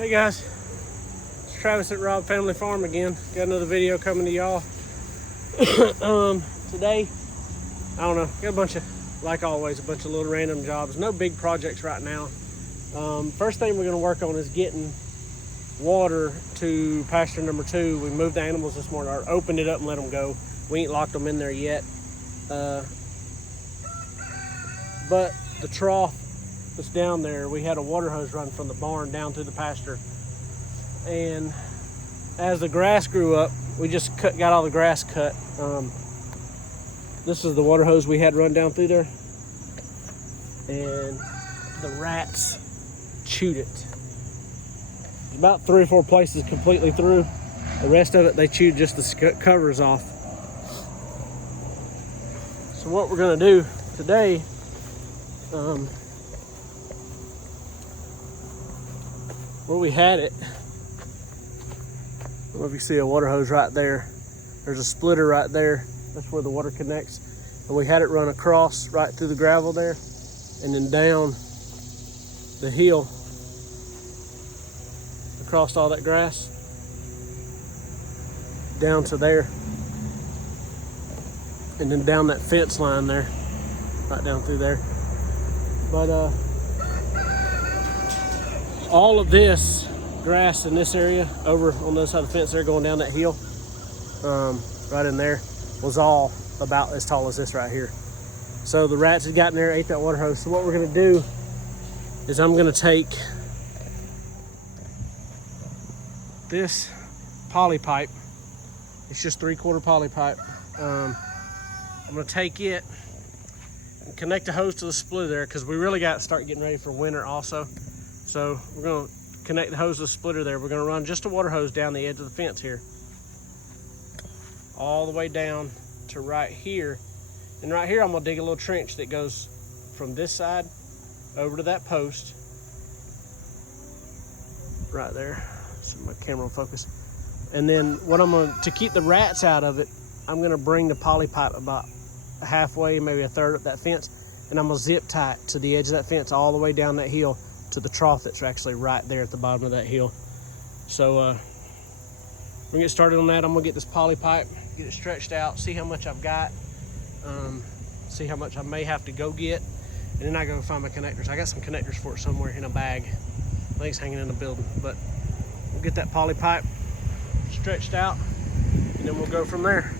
Hey guys, it's Travis at Rob Family Farm again. Got another video coming to y'all. Today, I don't know, got a bunch of, like always, a bunch of little random jobs. No big projects right now. First thing we're gonna work on is getting water to pasture number 2. We moved the animals this morning, or opened it up and let them go. We ain't locked them in there yet. But the trough that's down there, we had a water hose run from the barn down through the pasture. And as the grass grew up, we just got all the grass cut. This is the water hose we had run down through there. And the rats chewed it. About 3 or 4 places completely through. The rest of it, they chewed just the covers off. So what we're gonna do today, where we had it, I don't know if you see a water hose right there. There's a splitter right there. That's where the water connects. And we had it run across right through the gravel there and then down the hill across all that grass down to there and then down that fence line there, right down through there. But all of this grass in this area over on the other side of the fence there going down that hill, right in there, was all about as tall as this right here. So the rats had gotten there, ate that water hose. So what we're gonna do is I'm gonna take this poly pipe. It's just 3/4 poly pipe. I'm gonna take it and connect the hose to the splitter there, because we really got to start getting ready for winter also. So we're gonna connect the hose to the splitter there. We're gonna run just a water hose down the edge of the fence here, all the way down to right here. And right here I'm gonna dig a little trench that goes from this side over to that post right there. So my camera will focus. And then what I'm gonna, to keep the rats out of it, I'm gonna bring the poly pipe about halfway, maybe a third up that fence, and I'm gonna zip tie it to the edge of that fence all the way down that hill to the trough that's actually right there at the bottom of that hill. So we're gonna get started on that. I'm gonna get this poly pipe, get it stretched out, see how much I've got, see how much I may have to go get, and then I go find my connectors. I got some connectors for it somewhere in a bag. I think it's hanging in the building, but we'll get that poly pipe stretched out and then we'll go from there.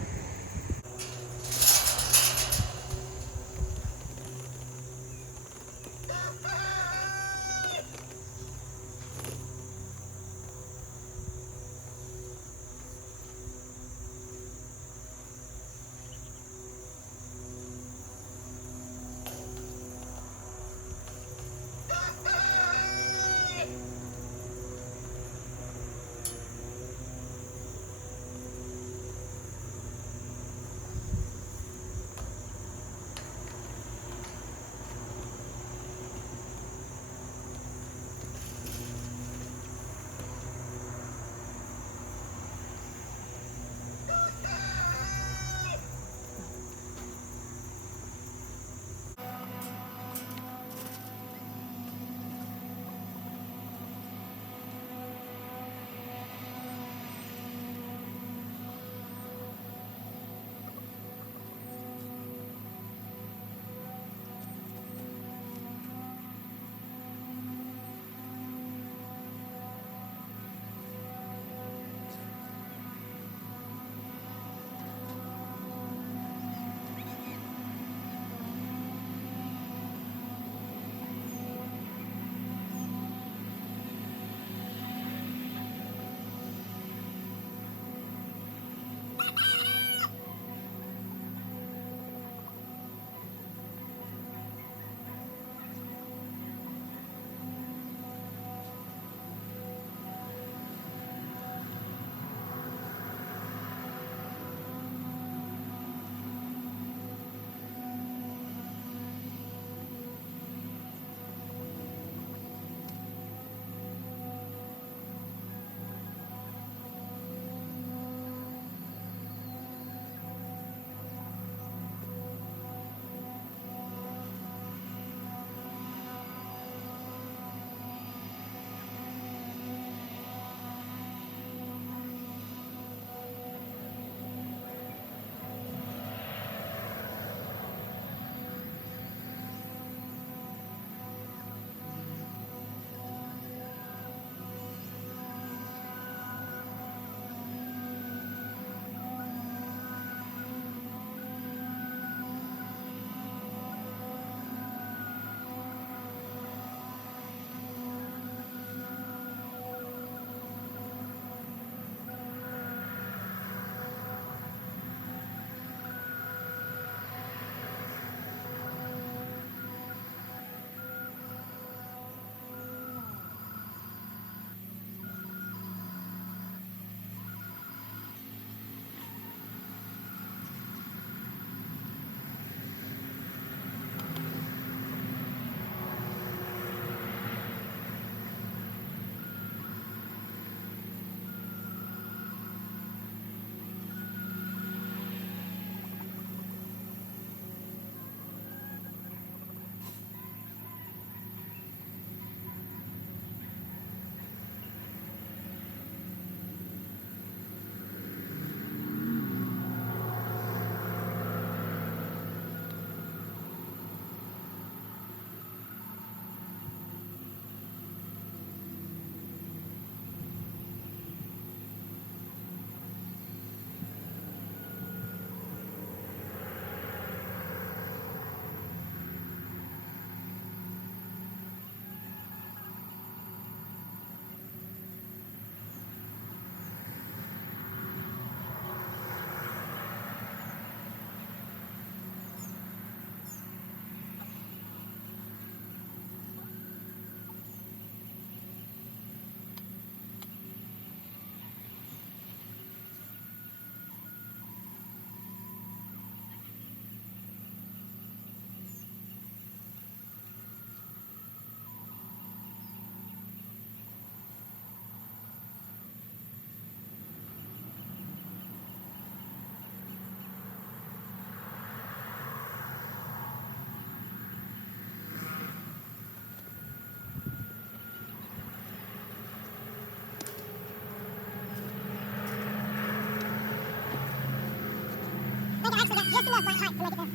just enough like height to make it there.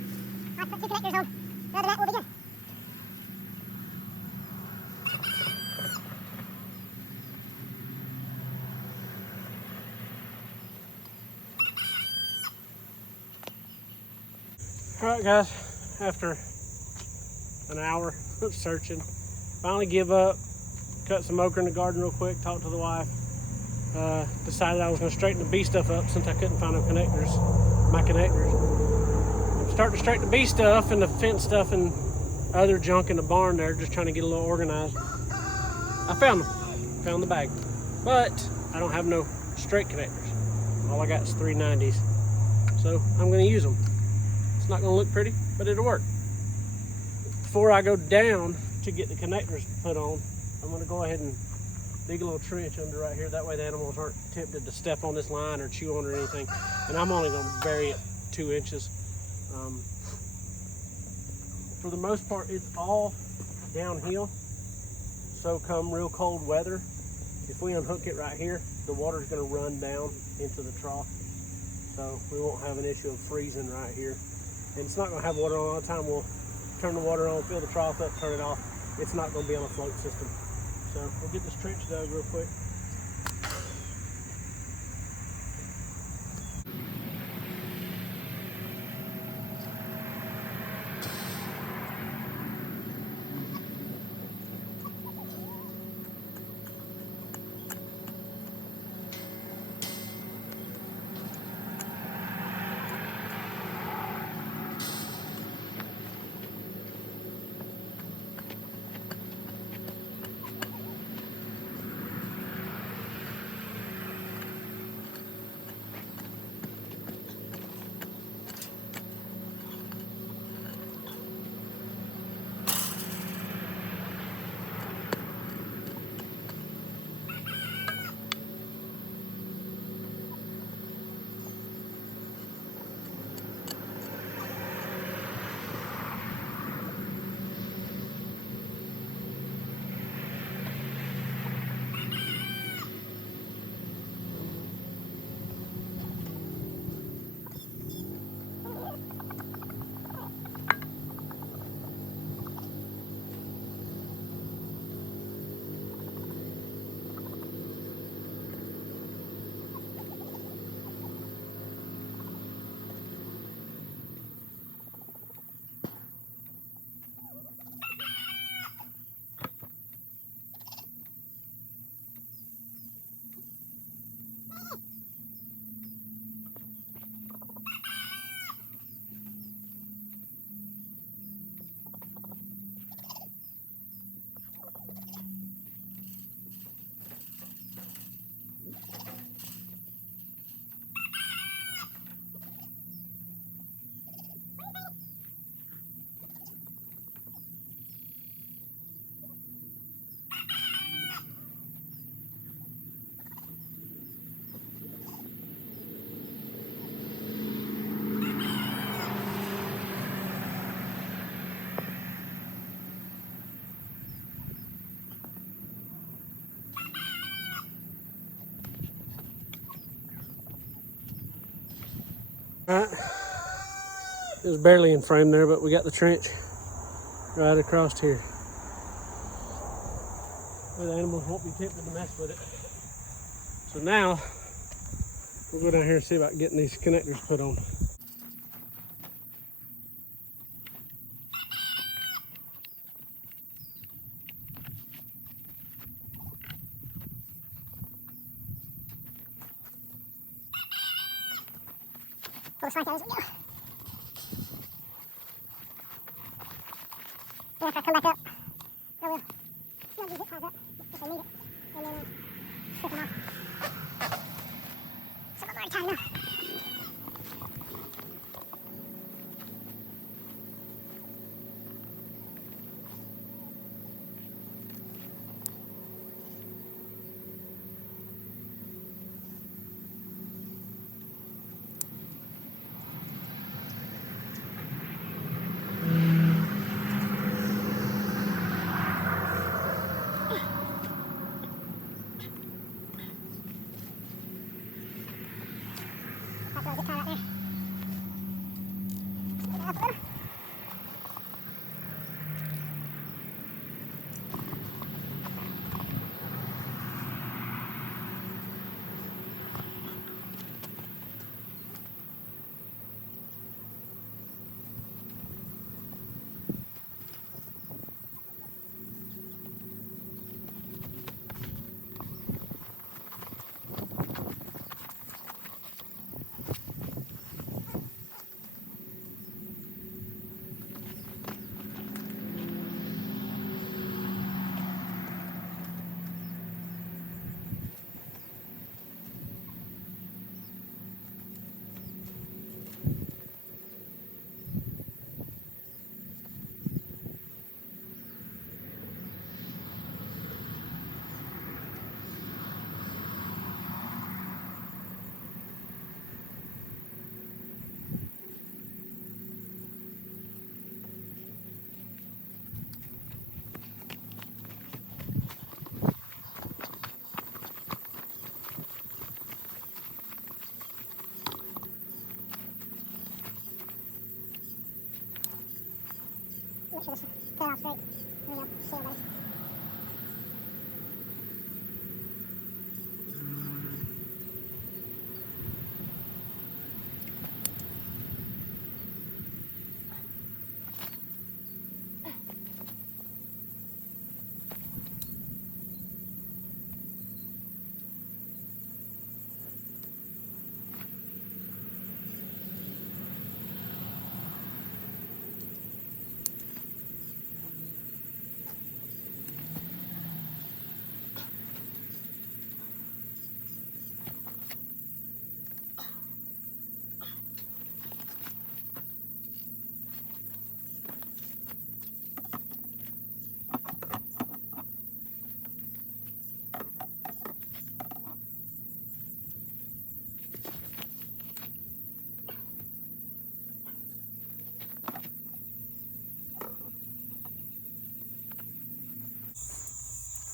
I'll put 2 connectors on. Other than that, we'll be good. Alright guys, after an hour of searching, finally give up, cut some okra in the garden real quick, talked to the wife, decided I was going to straighten the bee stuff up since I couldn't find no connectors, my connectors. I'm starting to straighten the bee stuff and the fence stuff and other junk in the barn there, just trying to get a little organized. I found them, found the bag, but I don't have no straight connectors. All I got is 390s, so I'm going to use them. It's not going to look pretty, but it'll work. Before I go down to get the connectors put on, I'm going to go ahead and dig a little trench under right here. That way the animals aren't tempted to step on this line or chew on or anything. And I'm only going to bury it 2 inches. For the most part, it's all downhill. So come real cold weather, if we unhook it right here, the water's going to run down into the trough. So we won't have an issue of freezing right here. And it's not going to have water on all the time. We'll turn the water on, fill the trough up, turn it off. It's not going to be on a float system. So we'll get this trench dug real quick. Alright, it was barely in frame there, but we got the trench right across here. Where the animals won't be tempted to mess with it. So now, we'll go down here and see about getting these connectors put on. Pull the slack out as we go. And after I come back up, I will snug these zip ties up if I need it, and then slip them off. So I'm already tied enough. Throw a zip tie right there. Make sure this is cut off straight. You know, see everybody.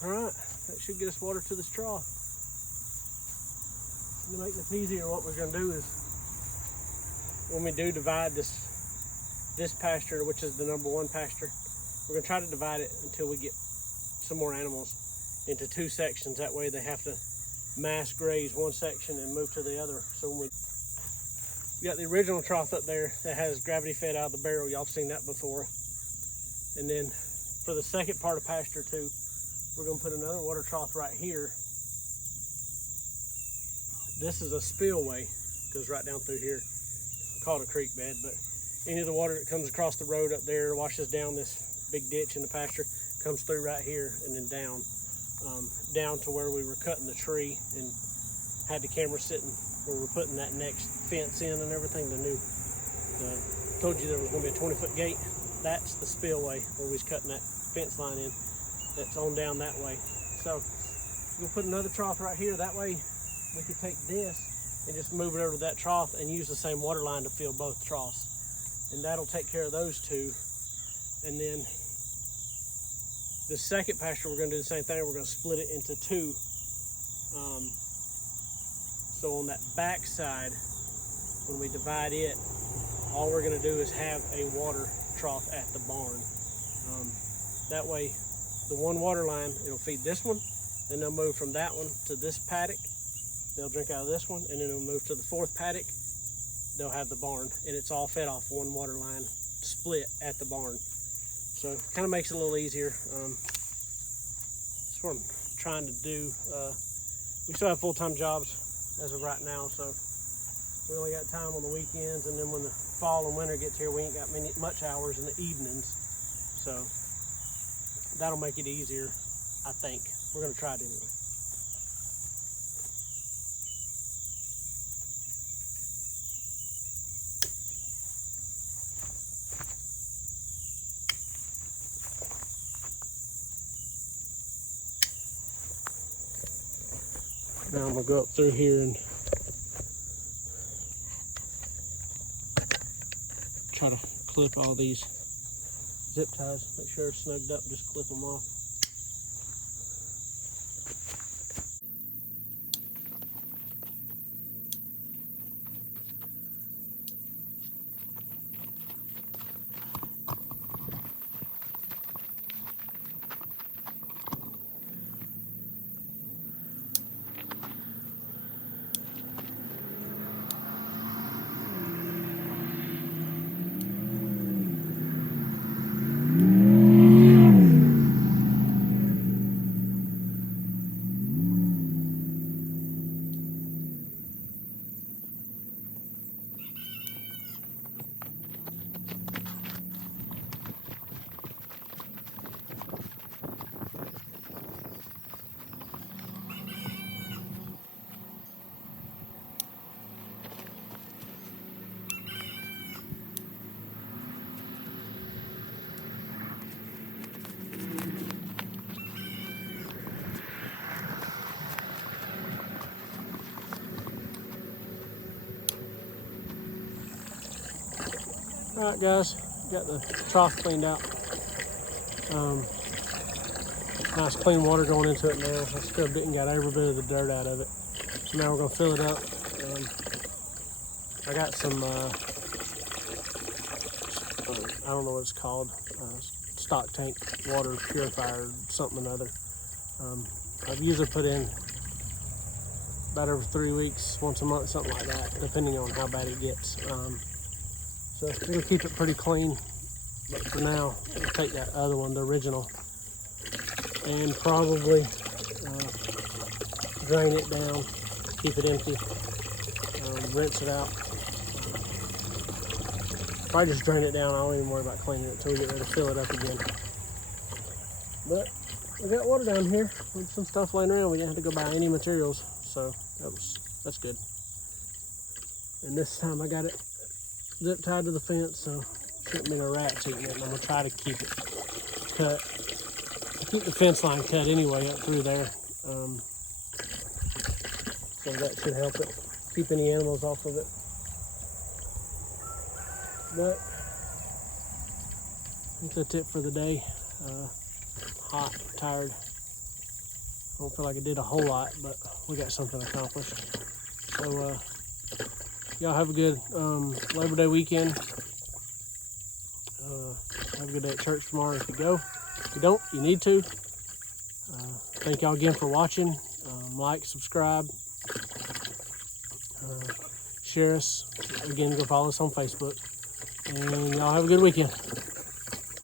All right, that should get us water to this trough. To make this easier, what we're gonna do is, when we do divide this pasture, which is the #1 pasture, we're gonna try to divide it until we get some more animals into 2 sections. That way they have to mass graze one section and move to the other. So when we got the original trough up there that has gravity fed out of the barrel, y'all have seen that before. And then for the second part of pasture 2, we're gonna put another water trough right here. This is a spillway, goes right down through here. Call it a creek bed, but any of the water that comes across the road up there, washes down this big ditch in the pasture, comes through right here and then down, down to where we were cutting the tree and had the camera sitting where we're putting that next fence in and everything. Told you there was gonna be a 20-foot gate. That's the spillway where we was cutting that fence line in. That's on down that way. So we'll put another trough right here. That way we could take this and just move it over to that trough and use the same water line to fill both troughs. And that'll take care of those 2. And then the second pasture, we're gonna do the same thing. We're gonna split it into 2. So on that back side, when we divide it, all we're gonna do is have a water trough at the barn. That way, the one water line, it'll feed this one, then they'll move from that one to this paddock. They'll drink out of this one, and then it'll move to the 4th paddock. They'll have the barn, and it's all fed off one water line, split at the barn. So it kind of makes it a little easier. That's what I'm trying to do. We still have full-time jobs as of right now, so we only got time on the weekends, and then when the fall and winter gets here, we ain't got much hours in the evenings. So that'll make it easier, I think. We're gonna try it anyway. Now I'm gonna go up through here and try to clip all these zip ties. Make sure they're snugged up, just clip them off. All right, guys, got the trough cleaned out. Nice clean water going into it now. I scrubbed it and got every bit of the dirt out of it. So now we're gonna fill it up. I got some, I don't know what it's called. stock tank water purifier, something or another. I've usually put in about every 3 weeks, once a month, something like that, depending on how bad it gets. So it'll keep it pretty clean. But for now, I'll take that other one, the original, and probably drain it down, keep it empty, rinse it out. Probably just drain it down. I don't even worry about cleaning it until we get ready to fill it up again. But we got water down here with some stuff laying around. We didn't have to go buy any materials, so that's good. And this time I got it zip tied to the fence, so shouldn't be no rats eating it. And I'm gonna try to keep it cut, keep the fence line cut anyway up through there. So that should help it keep any animals off of it. But I think that's it for the day. Hot, tired. I don't feel like I did a whole lot, but we got something accomplished. So y'all have a good Labor Day weekend. Have a good day at church tomorrow if you go. If you don't, you need to. Thank y'all again for watching. Like, subscribe, share us. Again, go follow us on Facebook. And y'all have a good weekend.